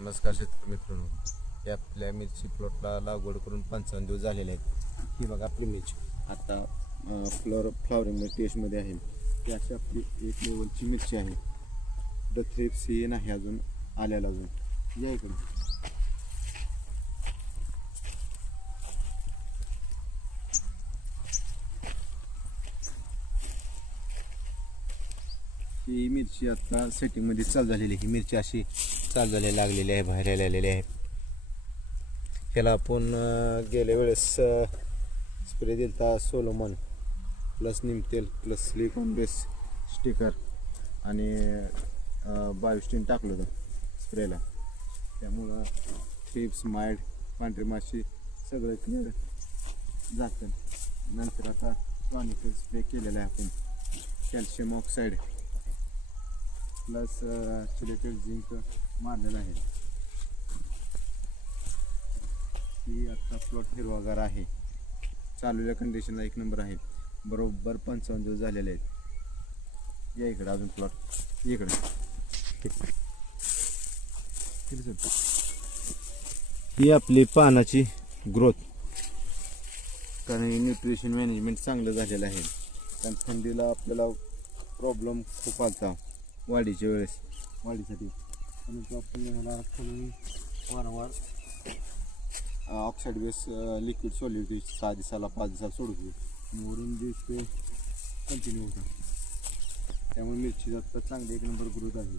नमस्कार शेतकरी मित्रांनो, हे आपल्या मिरची प्लॉटला लागवड करून 55 दिवस झालेले आहेत. ही बघा आपली मिरची आता फ्लॉवरिंग टेस्टमध्ये आहे. ही अशी आपली एक लेवलची मिरची आहे. थ्रिप्स ही नाही अजून आल्याला अजून. या इकडे ही मिरची आता सेटिंगमध्ये चालू झालेली. ही मिरची अशी चालू झालेली लागलेली आहे, बाहेर आलेली आहे. ह्याला आपण गेल्या वेळेस स्प्रे दिलता सोलोमन प्लस निमतेल प्लस सिलिकॉन बेस स्टिकर आणि 22 टीन टाकलं होतं स्प्रेला. त्यामुळं थ्रिप्स माइड पांढरी माशी सगळं क्लिअर जातं. नंतर आता टॉनिक स्प्रे केलेला आहे आपण, calcium oxide plus chelated zinc मारलेलं आहे. ही आता प्लॉट हिरवागार आहे, चालूल्या कंडिशनला एक नंबर आहे. बरोबर 55 दिवस झालेले आहेत. या इकडे अजून प्लॉट इकडे. ही आपली पानाची ग्रोथ, कारण न्यूट्रिशन मॅनेजमेंट चांगलं झालेलं आहे. कारण थंडीला आपल्याला प्रॉब्लेम खूप आलता वाढीच्या वेळेस, वाढीसाठी. परंतु आपण ह्याला वारंवार ऑक्साईड बेस लिक्विड सॉल्युट 6 दिवसाला 5 दिवसाला सोडतो, वरून दिवस ते कंटिन्यू होतं. त्यामुळे मिरची आता चांगली एक नंबर ग्रोथ आहे.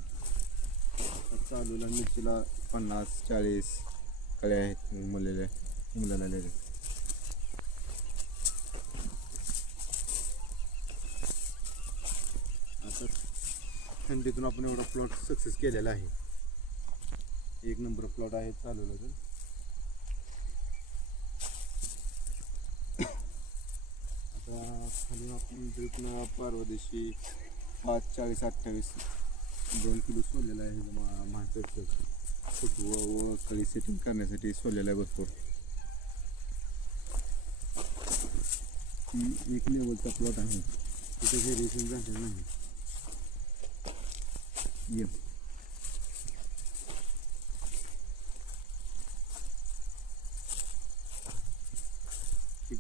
चालूला मिरचीला 50-40 कळ्या आहेत उमललेल्या. आता थंडीतून आपण एवढा प्लॉट सक्सेस केलेला आहे. एक नंबर प्लॉट आहे चालूला. तर आता खाली आपण ड्रिपनं परवा दिवशी 5-40-28 2 किलो सोललेला आहे. महाराष्ट्र फुटवं व कळी सेटिंग करण्यासाठी सोललेला आहे भरपूर. ही एक लेवलचा प्लॉट आहे, तिथे व्हेरिएशन झालेलं नाही.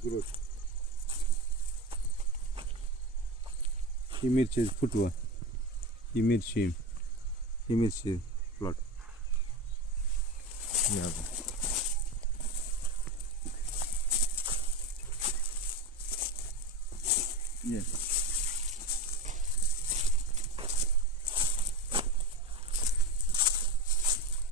ग्रोथ ही मिरची फुटवा, ही मिरची प्लॉट. Yes.